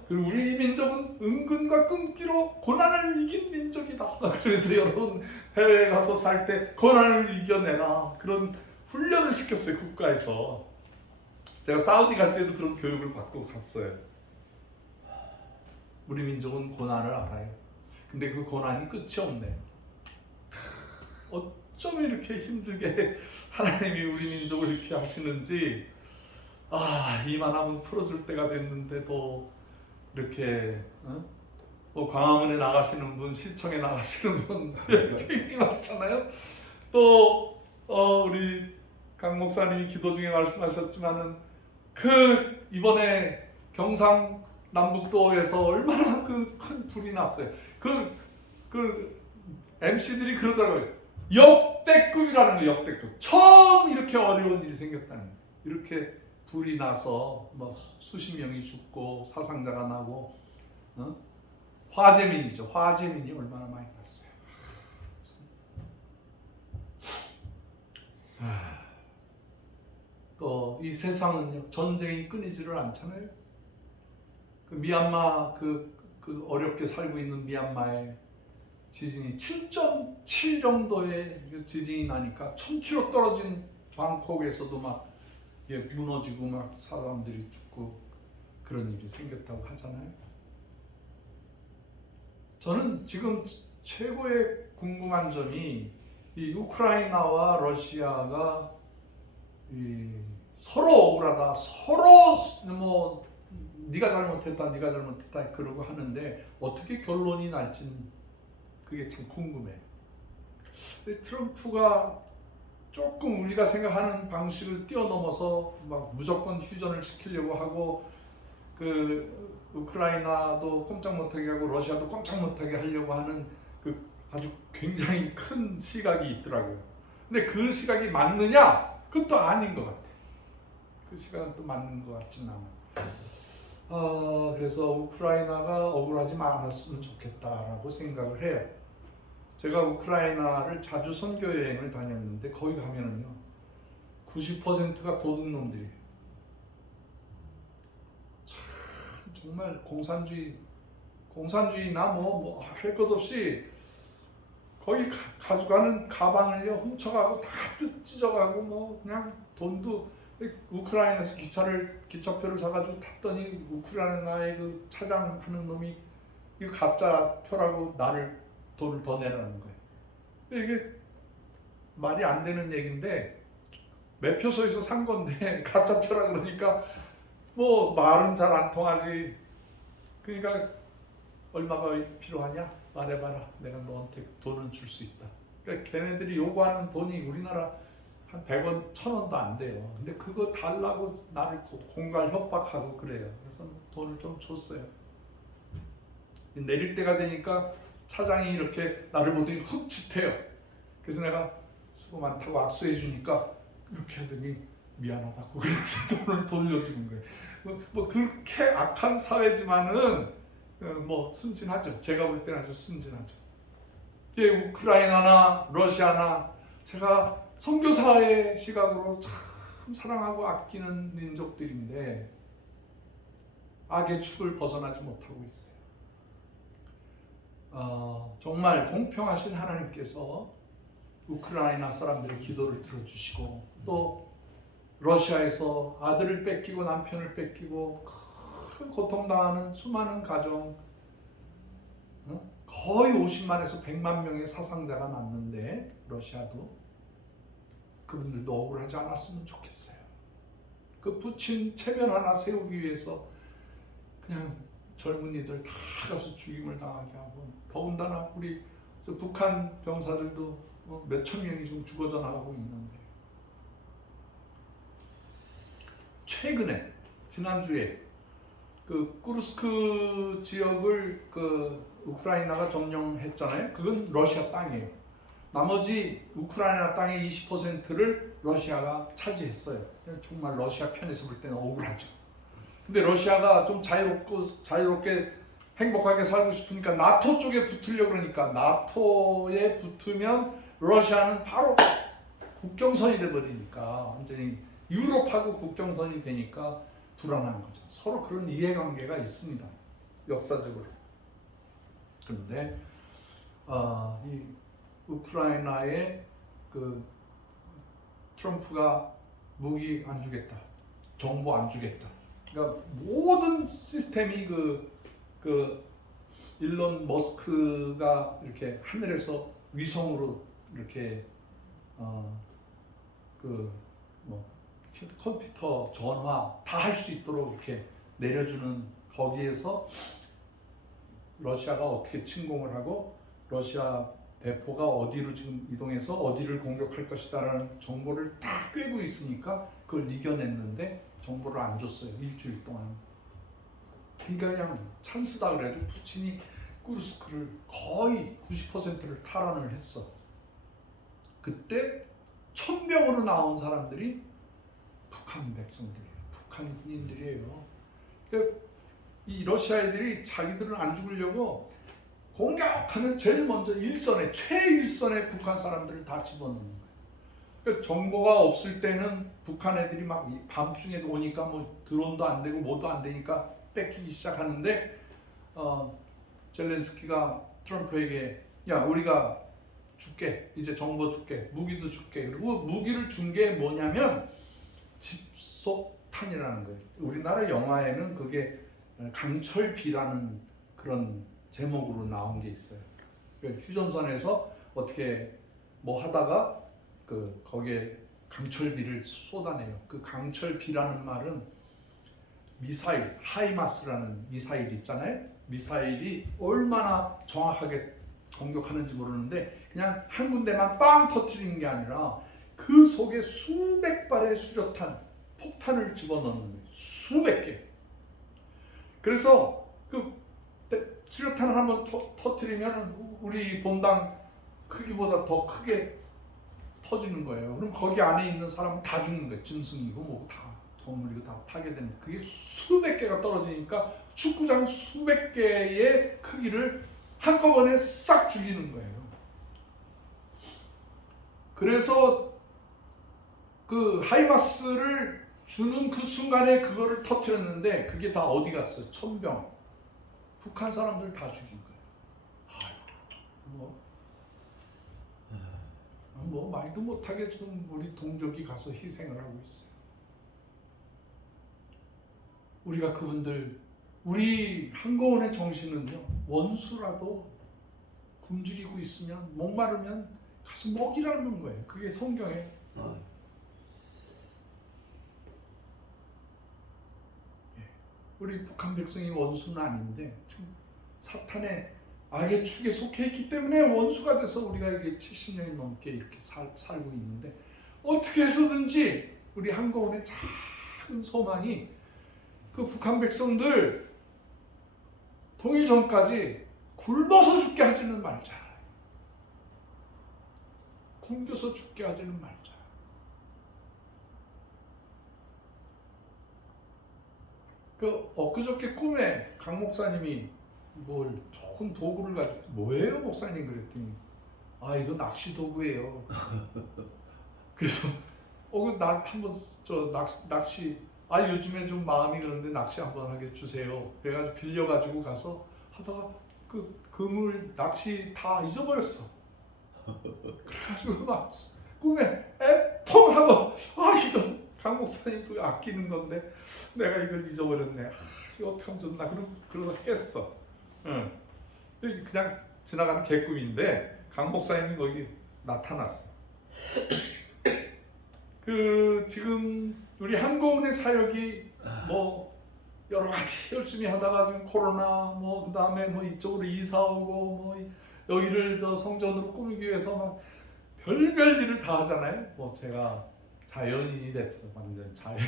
그리고 우리 민족은 은근과 끊기로 고난을 이긴 민족이다. 그래서 여러분 해외에 가서 살 때 고난을 이겨내라. 그런 훈련을 시켰어요. 국가에서. 제가 사우디 갈 때도 그런 교육을 받고 갔어요. 우리 민족은 고난을 알아요. 근데 그 고난이 끝이 없네요. 어쩜 이렇게 힘들게 하나님이 우리 민족을 이렇게 하시는지, 이만하면 풀어줄 때가 됐는데도 이렇게 또 광화문에 나가시는 분, 시청에 나가시는 분 되게 많잖아요. 또 우리 강 목사님이 기도 중에 말씀하셨지만은 그 이번에 경상남북도에서 얼마나 그 큰 불이 났어요. 그 MC들이 그러더라고요. 역대급이라는 거예요. 역대급. 처음 이렇게 어려운 일이 생겼다는 거예요. 이렇게 불이 나서 뭐 수십 명이 죽고 사상자가 나고, 화재민이죠. 화재민이 얼마나 많이 났어요. 또 이 세상은요, 전쟁이 끊이지를 않잖아요. 그 미얀마 그 어렵게 살고 있는 미얀마에 지진이 7.7 정도의 지진이 나니까 1000km 떨어진 방콕에서도 막 무너지고 막 사람들이 죽고 그런 일이 생겼다고 하잖아요. 저는 지금 최고의 궁금한 점이 이 우크라이나와 러시아가 서로 억울하다, 서로 뭐 네가 잘못했다 그러고 하는데 어떻게 결론이 날지는 그게 참 궁금해요. 트럼프가 조금 우리가 생각하는 방식을 뛰어넘어서 막 무조건 휴전을 시키려고 하고, 그 우크라이나도 꼼짝 못하게 하고 러시아도 꼼짝 못하게 하려고 하는 그 아주 굉장히 큰 시각이 있더라고요. 근데 그 시각이 맞느냐? 그것도 아닌 것 같아요. 그 시각은 또 맞는 것 같지는 않아요. 그래서 우크라이나가 억울하지 않았으면 좋겠다라고 생각을 해요. 제가 우크라이나를 자주 선교 여행을 다녔는데 거기 가면은요 90%가 도둑놈들이에요. 참 정말 공산주의나 뭐 할 것 없이 거기 가져가는 가방을요 훔쳐가고 다 찢어가고 뭐 그냥 돈도 우크라이나에서 기차표를 사가지고 탔더니 우크라이나의 그 차장하는 놈이 이거 가짜 표라고 나를 돈을 더 내라는 거예요. 이게 말이 안 되는 얘기인데 매표소에서 산 건데 가짜 표라 그러니까 뭐 말은 잘 안 통하지. 그러니까 얼마가 필요하냐? 말해봐라. 내가 너한테 돈을 줄 수 있다. 그러니까 걔네들이 요구하는 돈이 우리나라 한 100원, 1000원도 안 돼요. 근데 그거 달라고 나를 공갈 협박하고 그래요. 그래서 돈을 좀 줬어요. 내릴 때가 되니까 차장이 이렇게 나를 보더니 흠칫해요. 그래서 내가 수고 많다고 악수해 주니까 이렇게 하더니 미안하다고 그래서 돈을 돌려주는 거예요. 뭐 그렇게 악한 사회지만은 뭐 순진하죠. 제가 볼 때는 아주 순진하죠. 예, 우크라이나나 러시아나 제가 선교사의 시각으로 참 사랑하고 아끼는 민족들인데 악의 축을 벗어나지 못하고 있어요. 정말 공평하신 하나님께서 우크라이나 사람들의 기도를 들어주시고 또 러시아에서 아들을 뺏기고 남편을 뺏기고 큰 고통당하는 수많은 가정, 거의 50만에서 100만 명의 사상자가 났는데 러시아도 그분들도 억울하지 않았으면 좋겠어요. 그 부친 체면 하나 세우기 위해서 그냥 젊은이들 다 가서 죽임을 당하게 하고 더군다나 우리 북한 병사들도 몇천 명이 지금 죽어져 나가고 있는데 최근에 지난주에 그 쿠르스크 지역을 그 우크라이나가 점령했잖아요. 그건 러시아 땅이에요. 나머지 우크라이나 땅의 20%를 러시아가 차지했어요. 정말 러시아 편에서 볼 때는 억울하죠. 근데 러시아가 좀 자유롭게 행복하게 살고 싶으니까 나토 쪽에 붙으려고 그러니까 나토에 붙으면 러시아는 바로 국경선이 돼버리니까 완전히 유럽하고 국경선이 되니까 불안한 거죠. 서로 그런 이해관계가 있습니다. 역사적으로. 그런데 이 우크라이나에 그 트럼프가 무기 안 주겠다, 정보 안 주겠다. 그러니까 모든 시스템이 그 일론 머스크가 이렇게 하늘에서 위성으로 이렇게 컴퓨터, 전화 다 할 수 있도록 이렇게 내려주는 거기에서 러시아가 어떻게 침공을 하고 러시아 대포가 어디로 지금 이동해서 어디를 공격할 것이다라는 정보를 다 꿰고 있으니까 그걸 이겨냈는데 정보를 안 줬어요. 일주일 동안. 그러니까 그냥 찬스다 그래도 푸틴이 쿠르스크를 거의 90%를 탈환을 했어. 그때 1000명으로 나온 사람들이 북한 백성들이에요. 북한 군인들이에요. 그러니까 이 러시아 애들이 자기들은 안 죽으려고 공격하면 제일 먼저 최일선에 북한 사람들을 다 집어넣는 거예요. 그러니까 정보가 없을 때는 북한 애들이 막 밤중에도 오니까 뭐 드론도 안 되고 뭐도 안 되니까 뺏기기 시작하는데 젤렌스키가 트럼프에게 야 우리가 줄게, 이제 정보 줄게, 무기도 줄게. 그리고 무기를 준 게 뭐냐면 집속탄이라는 거예요. 우리나라 영화에는 그게 강철비라는 그런 제목으로 나온 게 있어요. 휴전선에서 어떻게 뭐 하다가 거기에 강철비를 쏟아내요. 그 강철비라는 말은 미사일, 하이마스라는 미사일 있잖아요. 미사일이 얼마나 정확하게 공격하는지 모르는데 그냥 한 군데만 빵 터뜨리는 게 아니라 그 속에 수백 발의 수류탄, 폭탄을 집어넣는 거예요. 수백 개. 그래서 그 수류탄을 한번 터뜨리면 우리 본당 크기보다 더 크게 터지는 거예요. 그럼 거기 안에 있는 사람은 다 죽는 거예요. 짐승이고 뭐고 다 건물이고 다 파괴되는. 그게 수백 개가 떨어지니까 축구장 수백 개의 크기를 한꺼번에 싹 죽이는 거예요. 그래서 그 하이마스를 주는 그 순간에 그거를 터뜨렸는데 그게 다 어디 갔어요? 천병. 북한 사람들 다 죽인 거예요. 뭐 말도 못하게 지금 우리 동족이 가서 희생을 하고 있어요. 우리가 그분들, 우리 한꺼번의 정신은요, 원수라도 굶주리고 있으면 목마르면 가서 먹이라는 거예요. 그게 성경에. 우리 북한 백성이 원수는 아닌데 지금 사탄의 악의 축에 속해 있기 때문에 원수가 돼서 우리가 이게 70년이 넘게 이렇게 살고 있는데 어떻게 해서든지 우리 한국의 작은 소망이 그 북한 백성들 통일 전까지 굶어서 죽게 하지는 말자. 굶겨서 죽게 하지는 말자. 엊그저께 꿈에 강 목사님이 뭘 좋은 도구를 가지고 뭐예요 목사님 그랬더니 이거 낚시 도구예요. 그래서 나 한번 낚시 요즘에 좀 마음이 그런데 낚시 한번 하게 주세요. 그래가지고 빌려가지고 가서 하다가 그 그물 낚시 다 잊어버렸어. 그래가지고 막 꿈에 애통 하고 이거 강 목사님도 아끼는 건데 내가 이걸 잊어버렸네. 이거 어떻게 하면 좋나. 그러다 깼어. 응. 그냥 지나가는 개꿈인데 강 목사님이 거기 나타났어. 지금 우리 한국의 사역이 뭐 여러 가지 열심히 하다가 지금 코로나 그다음에 이쪽으로 이사 오고 여기를 성전으로 꾸미기 위해서 막 별별 일을 다 하잖아요. 제가 자연인이 됐어. 완전 자연.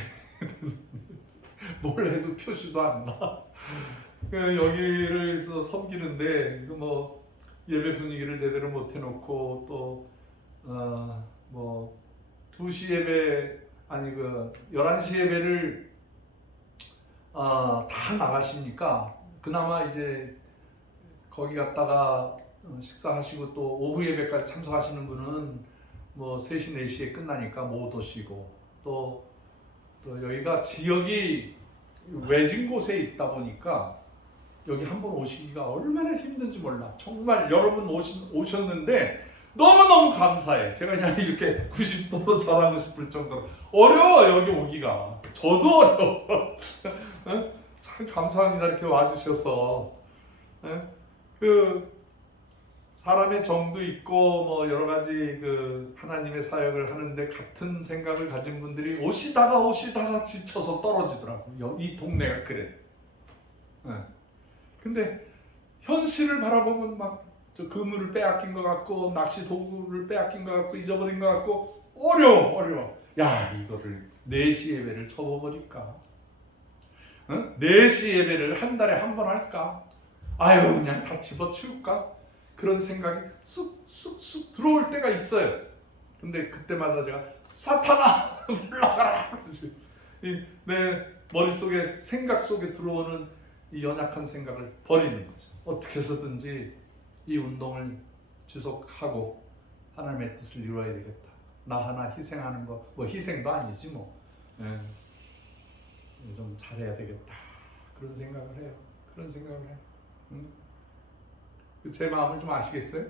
뭘 해도 표시도 안 나. 여기를 섬기는데 예배 분위기를 제대로 못 해놓고 또 2시 예배 11시 예배를 다 나가시니까 그나마 이제 거기 갔다가 식사하시고 또 오후 예배까지 참석하시는 분은 3시 4시에 끝나니까 못 오시고 또 여기가 지역이 외진 곳에 있다 보니까 여기 한번 오시기가 얼마나 힘든지 몰라. 정말 여러분 오셨는데 너무너무 감사해. 제가 그냥 이렇게 90도로 전하고 싶을 정도로 어려워 여기 오기가. 저도 어려워. 참 감사합니다. 이렇게 와주셔서. 사람의 정도 있고 여러 가지 하나님의 사역을 하는데 같은 생각을 가진 분들이 오시다가 지쳐서 떨어지더라고. 이 동네가 그래. 근데 현실을 바라보면 그물을 빼앗긴 것 같고 낚시 도구를 빼앗긴 것 같고 잊어버린 것 같고 어려워. 야, 이거를 4시 예배를 접어버릴까? 4시 예배를 한 달에 한 번 할까? 그냥 다 집어치울까? 그런 생각이 쑥쑥쑥 들어올 때가 있어요. 근데 그때마다 제가 사탄아 물러가라. 내 머릿속에 생각 속에 들어오는 이 연약한 생각을 버리는 거죠. 어떻게 해서든지 이 운동을 지속하고 하나님의 뜻을 이루어야 되겠다. 나 하나 희생하는 거 희생도 아니지 좀 잘해야 되겠다. 그런 생각을 해요. 제 마음을 좀 아시겠어요?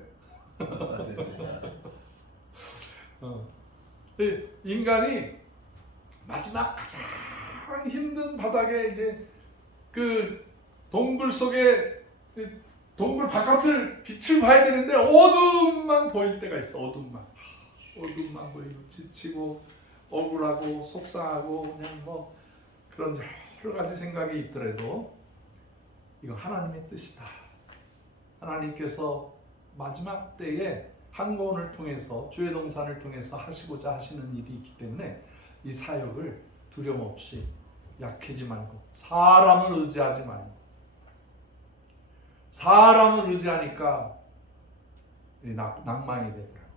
인간이 마지막 가장 힘든 바닥에 이제 동굴 속에 동굴 바깥을 빛을 봐야 되는데 어둠만 보일 때가 있어. 어둠만 보이고 지치고 억울하고 속상하고 그냥 그런 여러 가지 생각이 있더라도 이거 하나님의 뜻이다. 하나님께서 마지막 때에 한고원을 통해서 주의 동산을 통해서 하시고자 하시는 일이 있기 때문에 이 사역을 두려움 없이 약해지 말고 사람을 의지하지 말고 사람을 의지하니까 낭망이 되더라고.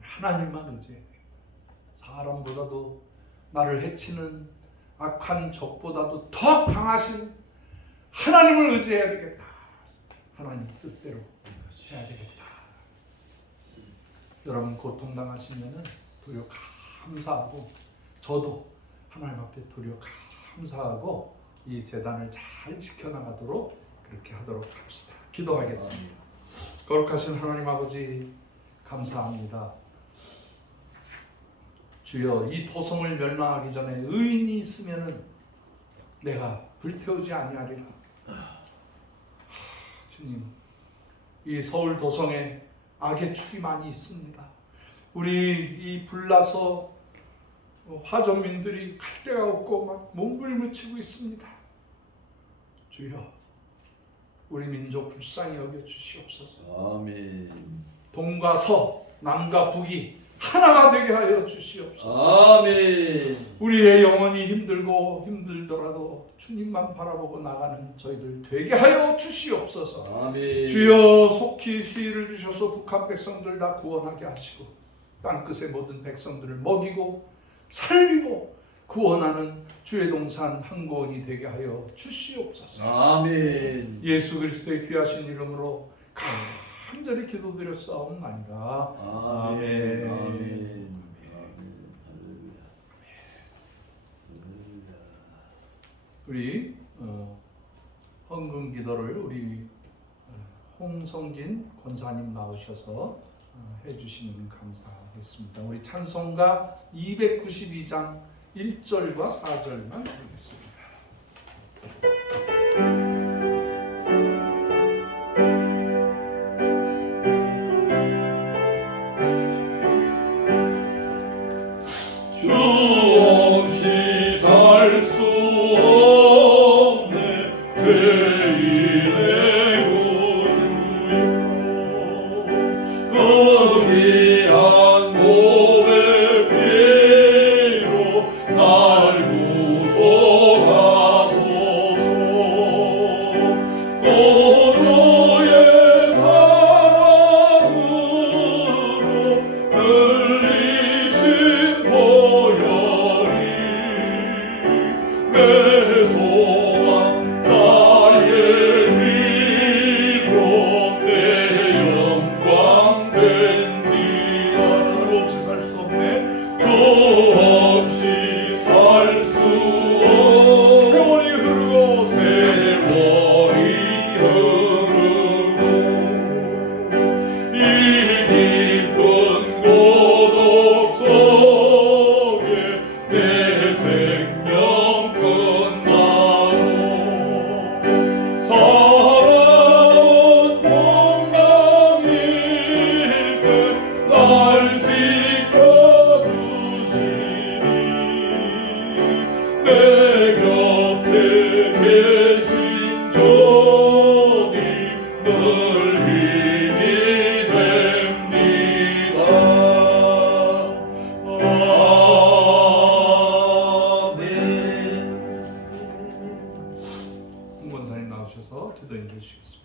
하나님만 의지해. 사람보다도 나를 해치는 악한 적보다도 더 강하신 하나님을 의지해야 되겠다. 하나님 뜻대로 해야 되겠다. 여러분 고통당하시면은 도리어 감사하고 저도 하나님 앞에 도리어 감사하고 이 재단을 잘 지켜나가도록 그렇게 하도록 합시다. 기도하겠습니다. 거룩하신 하나님 아버지 감사합니다. 주여 이 도성을 멸망하기 전에 의인이 있으면은 내가 불태우지 아니하리라. 주님, 이 서울 도성에 악의 축이 많이 있습니다. 우리 이 불나서 화전민들이 갈 데가 없고 막 몸부림을 치고 있습니다. 주여, 우리 민족 불쌍히 여겨 주시옵소서. 아멘. 동과 서, 남과 북이 하나가 되게 하여 주시옵소서. 아멘. 우리의 영혼이 힘들고 힘들더라도 주님만 바라보고 나가는 저희들 되게 하여 주시옵소서. 아멘. 주여 속히 시를 주셔서 북한 백성들 다 구원하게 하시고 땅끝의 모든 백성들을 먹이고 살리고 구원하는 주의 동산 항구원이 되게 하여 주시옵소서. 아멘. 예수 그리스도의 귀하신 이름으로 간절히 기도드렸사옵나이다. 아멘. 아멘. 우리 헌금 기도를 우리 홍성진 권사님 나오셔서 해주시면 감사하겠습니다. 우리 찬송가 292장 1절과 4절만 보겠습니다. 주 없이 살 수 없네 죄인의 구주여 거기한 고백 피로 날 구속하소서 고도의 사랑으로 흘리신 보혈이 내 소망 나의 위로 내 영광 된디라. 주 없이 살 수 없네. 주 없이 살 수 없네 세월이 흐르고 세월이 흐르고 이 깊은 고독 속에 내 생명 끝나고 살아온 평강일 때 날 지켜주시니 내 곁에 계신 주님 늘 힘이 됩니다. 아멘. 홍 권사님 나오셔서 기도해 주시겠습니다.